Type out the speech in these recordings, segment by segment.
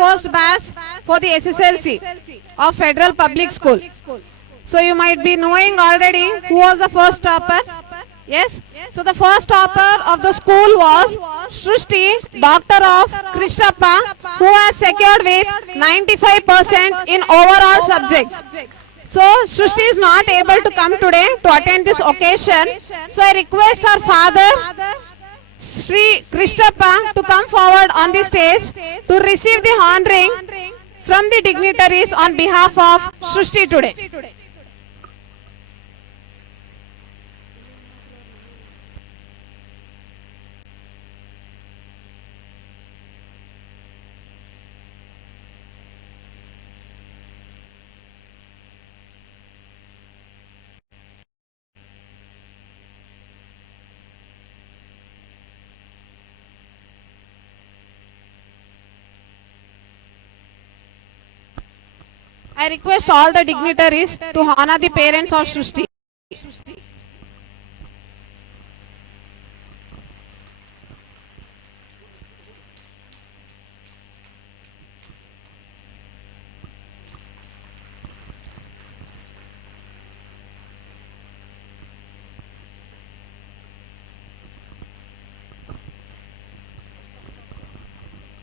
first batch for the SSLC of Federal Public School. So you might be knowing already who was the first topper. Yes? So the first topper of the school was Srushti, daughter of Krishnappa, who has secured with 95% in overall subjects. So Srushti is not able to come today to attend this occasion. So I request her father, Sri Krishnappa, to come forward on the stage to receive the honoring from the dignitaries on behalf of Srushti today. I request all the dignitaries to honor the parents of Srushti.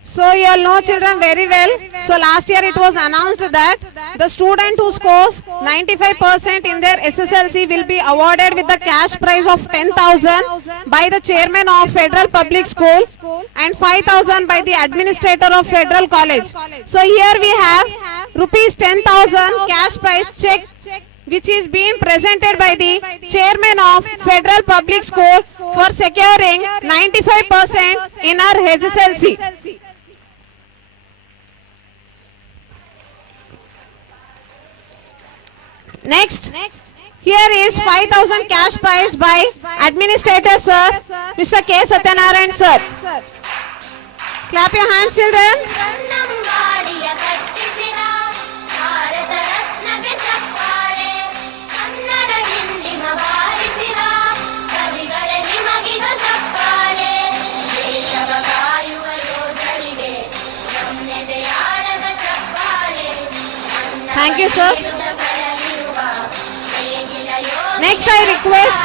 So you all know children very well. So last year it was announced that the student who scores 95% in their SSLC will be awarded with the cash prize of 10,000 by the chairman of Federal Public School and 5,000 by the administrator of Federal College. So here we have rupees 10,000 cash prize check which is being presented by the chairman of Federal Public School for securing 95% in our SSLC. Next, here is 5,000 cash prize by Administrator Sir, Mr. K. Satyanarayan Sir. Clap your hands, children. Thank you, sir. Next, I request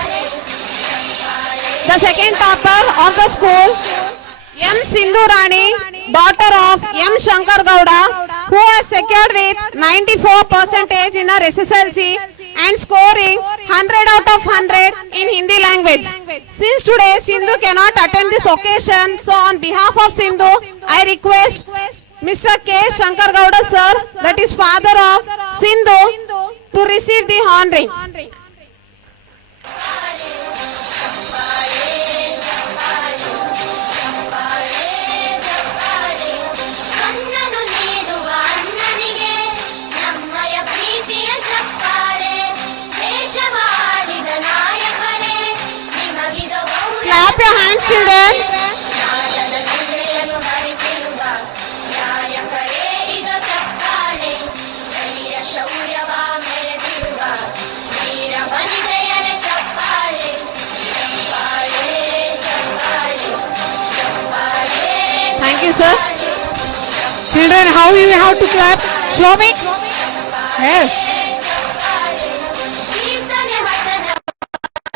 the second topper of the school, M. Sindhu Rani, daughter of M. Shankar Gowda, who has secured with 94% in her SSLC and scoring 100 out of 100 in Hindi language. Since today Sindhu cannot attend this occasion, so on behalf of Sindhu, I request Mr. K. Shankar Gowda sir, that is father of Sindhu, to receive the honoring. Clap your hands, children. Thank you, sir. Children, how you have to clap? Show me. Yes.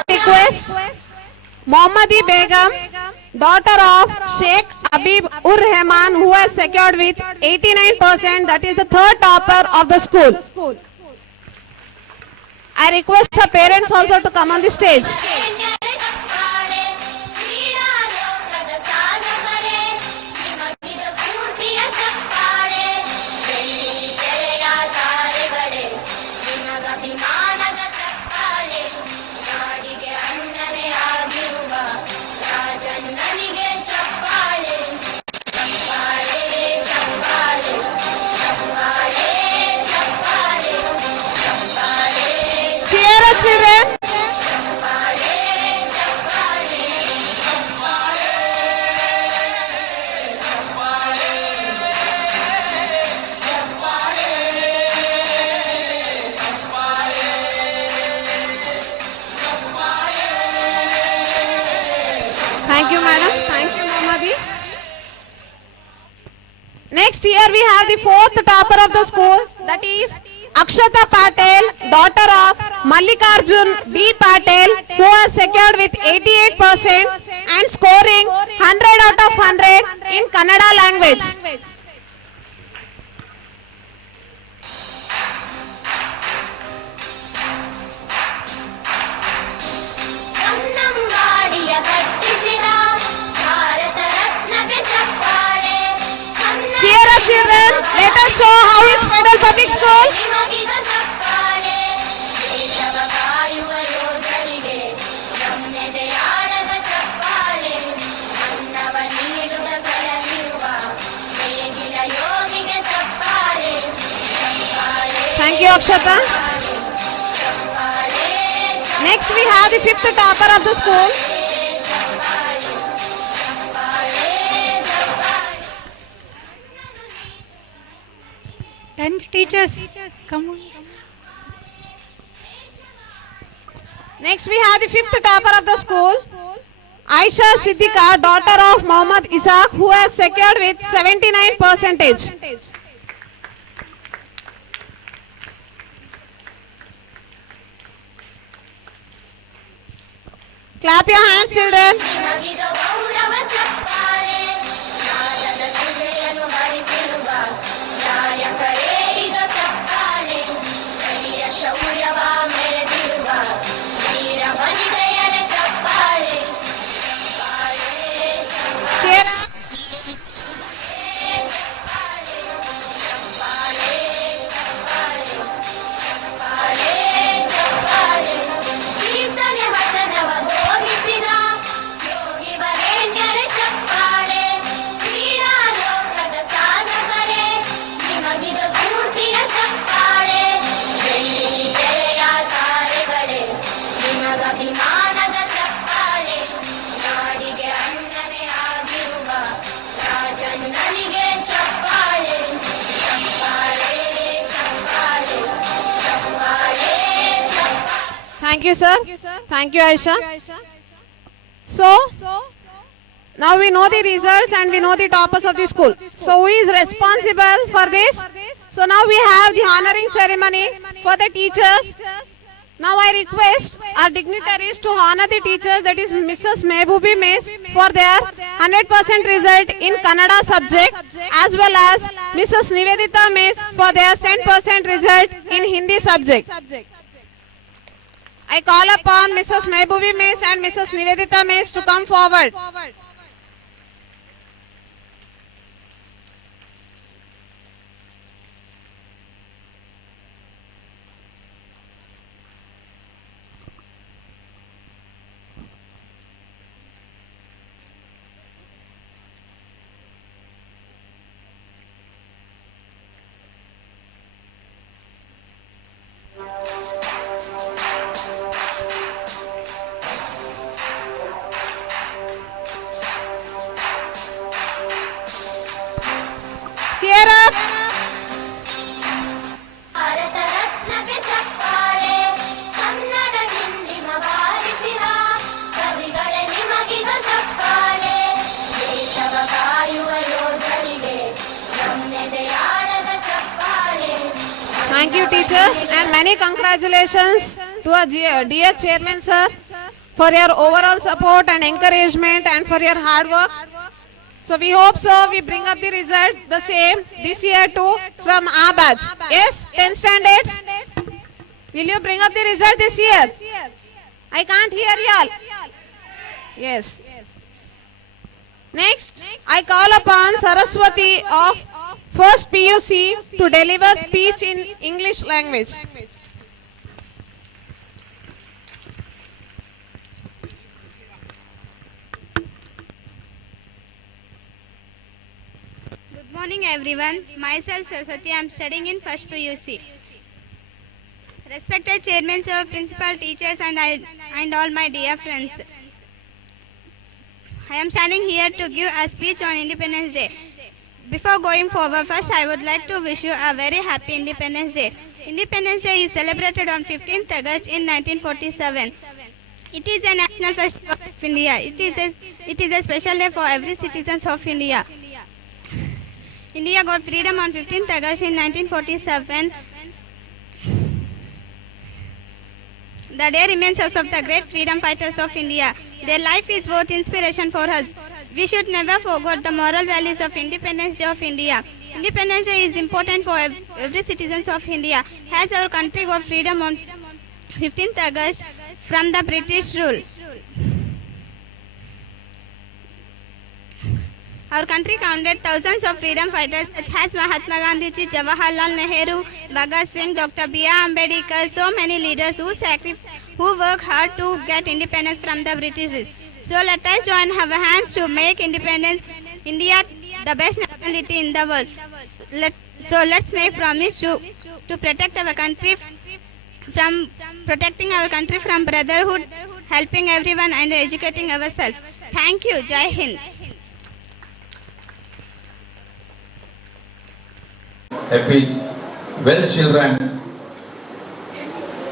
Request Mohammadi Begum, daughter of Sheikh Habib Ur Rahman, who has secured with 89%, that is the third topper of the school. I request her parents also to come on the stage. Children, thank you, madam. Thank you, Mohammadi. Next here we have the fourth topper of the school, that is Akshata Patel, daughter of Mallikarjun D. Patel, who has secured with 88% and scoring 100 out of 100 in Kannada language. ಕನ್ನಂಬಾಡಿಯ ಕಟ್ಟಿಸಿದ ಭಾರತ ರತ್ನಕ್ಕೆ ಚಪ್ಪಾಳೆ Cheer up children, let us show how is Federal Public School. ನಿಮಗಿದ ಚಪ್ಪಾಳೆ ದೇಶವ ಕಾಯುವ ಯೋಧರಿಗೆ ನಮ್ಮೆದೆಯಾಳದ ಚಪ್ಪಾಳೆ ಅನ್ನವ ನೀಡುವ ಸಲಹಿರುವ ನೇಗಿಲ ಯೋಗಿಗೆ ಚಪ್ಪಾಳೆ ಚಪ್ಪಾಳೆ Thank you Akshata. Next we have the fifth topper of the school. Tenth teachers, come on. Next we have the fifth topper of the school, Aisha Siddiqa, daughter of Muhammad Isaac, who has secured with 79%. Clap your hands children. ನಿಮಗಿದ ಗೌರವ ಚಪ್ಪಾಳೆ ನಾದದ ಸುಧೆಯನ್ನು ಹರಿಸಿರುವ ನಾಯಕರೇ ಇದು ಚಪ್ಪಾಳೆ ಕೈಯ ಶೌರ್ಯವ ಮೆರೆದಿರುವ ವೀರ ವನಿತೆಯರ ಚಪ್ಪಾಳೆ ಚಪ್ಪಾಳೆ Cheer up. ಕೀರ್ತನೆ ವಚನವ ಬೋಧಿಸಿದ ಯೋಗಿ ವರೇಣ್ಯರ ಚಪ್ಪಾಳೆ ಕ್ರೀಡಾ ಲೋಕದ ಸಾಧಕರೇ ನಿಮಗಿದ ಸ್ಫೂರ್ತಿಯ ಚಪ್ಪಾಳೆ ಬೆಳ್ಳಿ ತೆರೆಯ ತಾರೆಗಳೇ ನಿಮಗಭಿಮಾನದ ಚಪ್ಪಾಳೆ ನಾಡಿಗೆ ಅಣ್ಣನೇ ಆಗಿರುವ ರಾಜಣ್ಣನಿಗೆ ಚಪ್ಪಾಳೆ ಚಪ್ಪಾಳೆ ಚಪ್ಪಾಳೆ ಚಪ್ಪಾಳೆ ಚಪ್ಪಾಳೆ. Thank you sir. Thank you Aisha. So now we know the results and we know the toppers of the school. So who is responsible for this? So now we have the honoring ceremony for the teachers. Now I request our dignitaries to honor the teachers, that is Mrs. Mehboobi Miss, for their 100% result in Kannada subject, as well as Mrs. Nivedita Miss for their 100% result in Hindi subject. I call upon Mrs. Mehboobi Miss and Mrs. Nivedita Miss to come forward. Cheer up. Bharat ರತ್ನಕ್ಕೆ ಚಪ್ಪಾಳೆ ಕನ್ನಡ ಡಿಂಡಿಮ ಬಾರಿಸಿದ ಕವಿಗಳೇ ನಿಮಗಿದ ಚಪ್ಪಾಳೆ ದೇಶವ ಕಾಯುವ ಯೋಧರಿಗೆ ನಮ್ಮೆದೆಯಾಳದ ಚಪ್ಪಾಳೆ. Thank you teachers and many congratulations to our dear chairman sir for your overall support and encouragement and for your hard work. So we hope so we bring up the result the same this year too from our batch. Yes, 10 standards. Will you bring up the result this year? I can't hear y'all. Yes. Next, I call upon Saraswati of first PUC to deliver speech in English language. Good morning everyone. Myself Saraswati. I am studying in first PUC. Respected chairman, sir, principal, teachers and all my dear friends. I am standing here to give a speech on Independence Day. Before going forward, first I would like to wish you a very happy Independence Day. Independence Day is celebrated on 15th August in 1947. It is a national festival of India. It is a special day for every citizen of India. India got freedom on 15th August in 1947. The day remains us of the great freedom fighters of India. Their life is both inspiration for us. We should never forget the moral values of Independence Day of India. Independence Day is important for every citizen of India, as our country got freedom on 15th August from the British rule. Our country founded thousands of freedom fighters such as Mahatma Gandhi, Jawaharlal Nehru, Bhagat Singh, Dr. B.R. Ambedkar, so many leaders who work hard to get independence from the British. So let us join our hands to make independence India the best nationality in the world. Let's make promise to protect our country from brotherhood, helping everyone and educating ourselves. Thank you. Jai Hind. Happy, well children,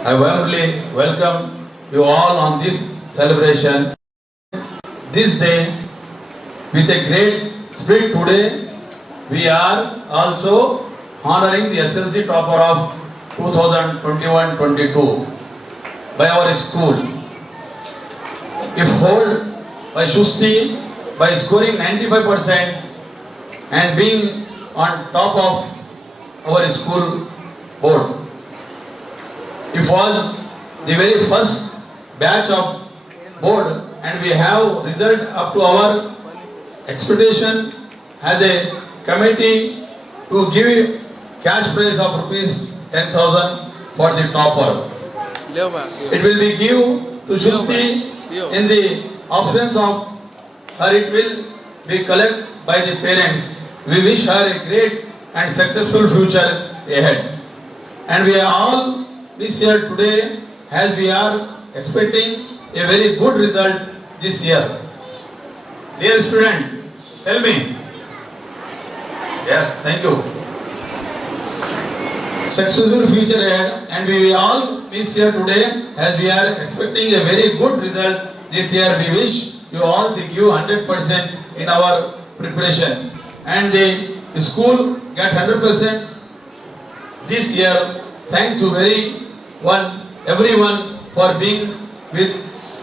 I warmly welcome you all on this celebration. This day, with a great spirit today, we are also honoring the SLC topper of 2021-22 by our school. If hold by Shusti by scoring 95% and being on top of our school board. It was the very first batch of board and we have result up to our expectation as a committee to give cash prize of rupees 10,000 for the topper. It will be given to Shruti in the absence of her. It will be collected by the parents. We wish her a great and successful future ahead. And we are all this year today as we are expecting a very good result this year. Dear student, tell me. Yes, thank you. Successful future ahead, and we will all this year today as we are expecting a very good result this year. We wish you all to give 100% in our preparation. And the school get 100% this year. Thanks to everyone for being with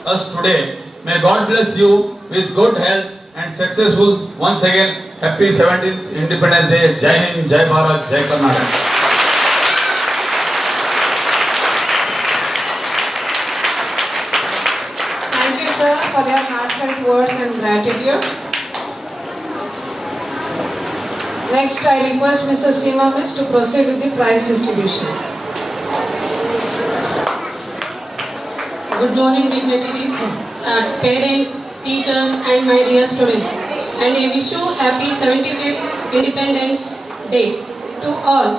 us today. May God bless you with good health and successful. Once again, happy 17th Independence Day. Jai Hind, Jai Bharat, Jai Karnataka. Thank you, sir, for their heartfelt words and gratitude. Next, I request Mrs. Seema Miss to proceed with the prize distribution. Good morning, dignitaries, parents, teachers, and my dear students. And I wish you happy 75th Independence Day to all.